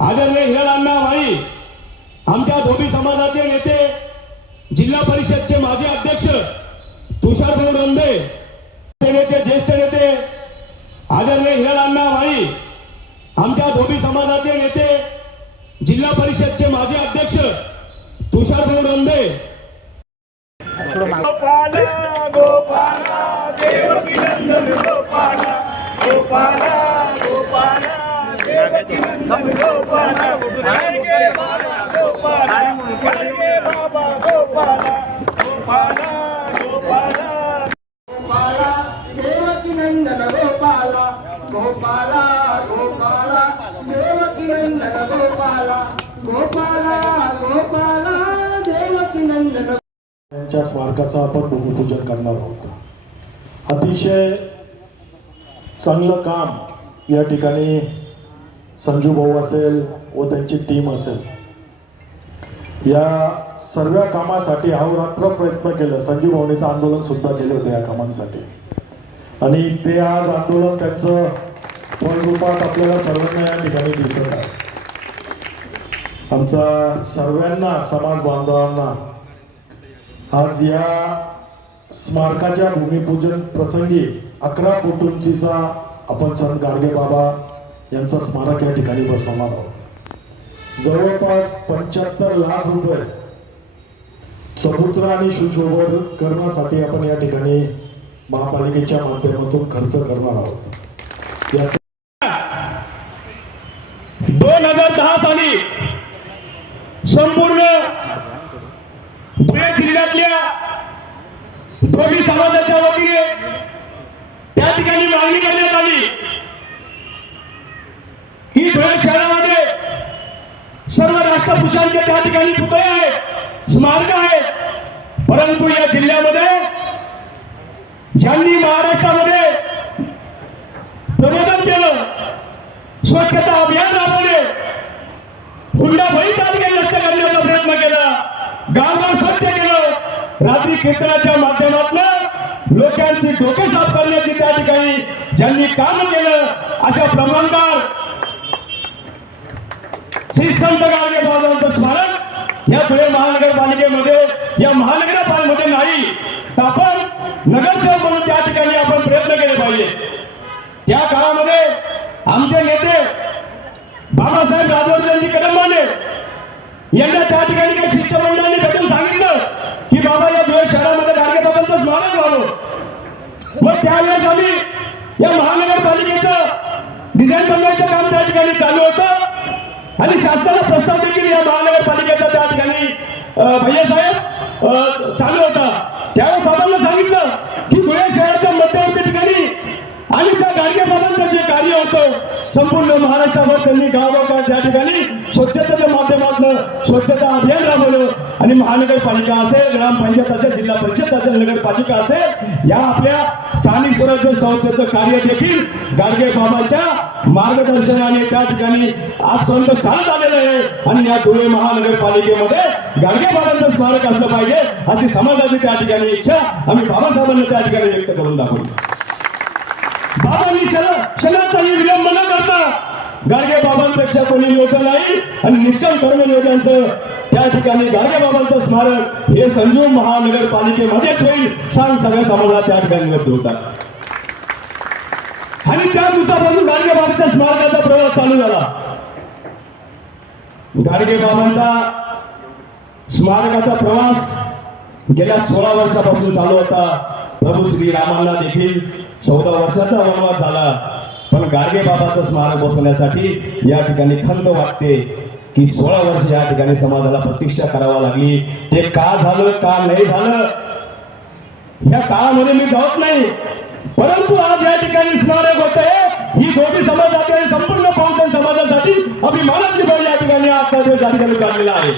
आदरणीय हिरालालना माळी आमच्या धोबी समाजाचे नेते, जिल्हा परिषदचे माजी अध्यक्ष तुषारभाऊ रंदे, सेनेचे ज्येष्ठ नेते आदरणीय हिरालालना माळी आमच्या धोबी समाजाचे नेते, जिल्हा परिषदचे माजी अध्यक्ष तुषारभाऊ रंदे। गोपाला गोपाला देवकी नंदन गोपाला गोपाला गोपाला देवकी नंदन गोपाला गाडगे बाबा गोपाला गाडगे बाबा गोपाला गोपाला गोपाला गोपाला देवकी नंदन गोपाला गोपाला गोपाला देवकी नंदन गोपाला गोपाला गोपाला देवकी नंदन। त्यांच्या स्मारकाचं आपण भूमिपूजन करणार आहोत। अतिशय चांगलं काम या ठिकाणी संजू भाऊ असेल व त्यांची टीम असेल, या सर्व कामासाठी अहोरात्र प्रयत्न केलं। संजू भाऊने तर आंदोलन सुद्धा केले होते या कामांसाठी, आणि ते आज आंदोलन त्यांचं फळरूपात आपल्याला सर्वांना या ठिकाणी दिसत आहे। आमचा सर्वांना समाज बांधवांना आज या स्मारकाच्या भूमिपूजन प्रसंगी 11 फूट उंचीचा आपण संत गाडगे बाबा यांचा स्मारक या ठिकाणी बसवणार आहोत। जवळपास 75 लाख रुपये चबुतरा आणि सुशोभीकरण करण्यासाठी आपण या ठिकाणी महापालिकेच्या माध्यमातून खर्च करणार आहोत। याचा 2010 साली संपूर्ण धुळे जिल्ह्यातल्या धोबी समाजाच्या वतीने त्या ठिकाणी मागणी करण्यात आली की धुळे शहरामध्ये सर्व राष्ट्रपुरुषांचे त्या ठिकाणी पुतळे आहेत, स्मारक आहेत, परंतु या जिल्ह्यामध्ये ज्यांनी महाराष्ट्रामध्ये प्रबोधन केलं, स्वच्छता अभियान राबवले, हुंडाबळी त्या ठिकाणी नष्ट करण्याचा प्रयत्न केला, गावगाव स्वच्छ केलं, रात्री कीर्तनाच्या माध्यमातून लोकांची डोके साफ करण्याची त्या ठिकाणी ज्यांनी काम केलं, अशा प्रमाणकार श्री संत गाडगे बाबांचं स्मारक या धुळे महानगरपालिकेमध्ये, या महानगरपालिकेमध्ये नाही तर आपण नगरसेवक म्हणून त्या ठिकाणी आपण प्रयत्न केले पाहिजे। त्या काळामध्ये आमचे नेते बाबासाहेब राजवर्धनजी कदमाने यांना त्या ठिकाणी काही शिष्टमंडळांनी भेटून सांगितलं की बाबा या धुळे शहरामध्ये गाडगे बाबांचं स्मारक व्हावं। मग त्यावेळेस आम्ही या महानगरपालिकेचं डिझाईन बनवायचं काम त्या ठिकाणी चालू होतं, आणि शासनाला प्रस्ताव देखील या महानगरपालिकेचा त्या ठिकाणी भैयासाहेब चालू होता। त्यावेळेस बाबांना सांगितलं की धुळे शहराच्या मध्यवर्ती ठिकाणी आणि त्या गाडगे बाबांचं जे कार्य होतं संपूर्ण महाराष्ट्रावर त्यांनी गावोगाव त्या ठिकाणी स्वच्छतेच्या माध्यमातून स्वच्छता अभियान राबवलं, आणि महानगरपालिका असेल, ग्रामपंचायत असेल, जिल्हा परिषद असेल, नगरपालिका असेल, या आपल्या स्थानिक स्वराज्य संस्थेचं कार्य देखील गाडगे बाबांच्या मार्गदर्शनाने त्या ठिकाणी आजपर्यंत चालत आलेलं आहे। आणि या धुळे महानगरपालिकेमध्ये गाडगे बाबांचं स्मारक असलं पाहिजे अशी समाजाची त्या ठिकाणी इच्छा आम्ही बाबासाहेबांना त्या ठिकाणी व्यक्त करून दाखवली। बाबांनी क्षणाचाही विलंब न करता गाडगे बाबांपेक्षा कोणी मोठं नाही, आणि निष्काम कर्मयोग्यांचं त्या ठिकाणी गाडगे बाबांचं स्मारक हे संजू महानगरपालिकेमध्येच होईल, सांग सगळ्या समाजाला त्या ठिकाणी व्यक्त होतात। आणि त्या दिवसापासून गाडगे बाबांच्या स्मारकाचा प्रवास चालू झाला। गाडगे बाबांचा स्मारकाचा प्रवास गेल्या 16 वर्षापासून चालू होता। प्रभू श्री रामांना देखील 14 वर्षाचा वनवास झाला, पण गाडगे बाबाचं स्मारक बसवण्यासाठी या ठिकाणी खंत वाटते की 16 वर्ष या ठिकाणी समाजाला प्रतीक्षा करावी लागली। ते का झालं, का नाही झालं या काळामध्ये मी जात नाही, परंतु आज या ठिकाणी स्मारक होत आहे। ही धोबी समाजातील संपूर्ण बहुजन समाजासाठी अभिमानाची बाब या ठिकाणी आजचा दिवस या ठिकाणी चाललेला आहे।